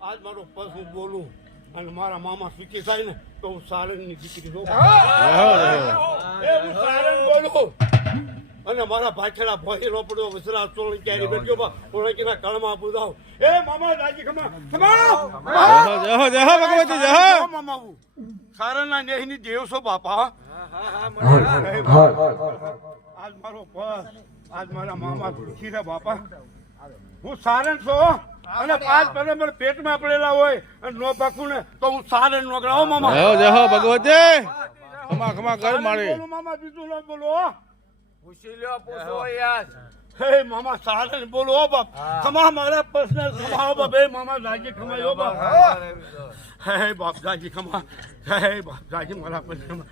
મારો પગ હું બોલું અને મારા મામા સુખી થાય ને તો હું સારંગની દીકરી હું સારણ બોલું. અને મારા ભાખેડા ભોઈ રોપડો વસરા ચોળી ક્યારે બેઠ્યો બા ઓળખીના કળમાં બુધાવ. એ મામા દાજી ખમા. ખમા. જહો જહો ભગવતી જહો. મામા હું સારંગના નેહની દેવ છો બાપા. આજ મારો પગ આજ મારા મામા સુખી છે બાપા. હું સારણ છું અને પાંચ પદે પેટમાં પડેલા હોય અને નો પાકું ને તો હું સારંગ નો ગણાવો મામા. જહો ભગવતી. ખમા ખમા કર મારી. મામા બીજું ન બોલો પૂછી લ્યો પૂછો યાર. હે મામા સારંગ બોલો બાપ. ખમા મારા પર્સનલ ખમા બાપ. હે મામા જાજી ખમાયો બાપ. હે બાપ જાજી ખમા. હે બાપ જાજી મારા પર્સનલ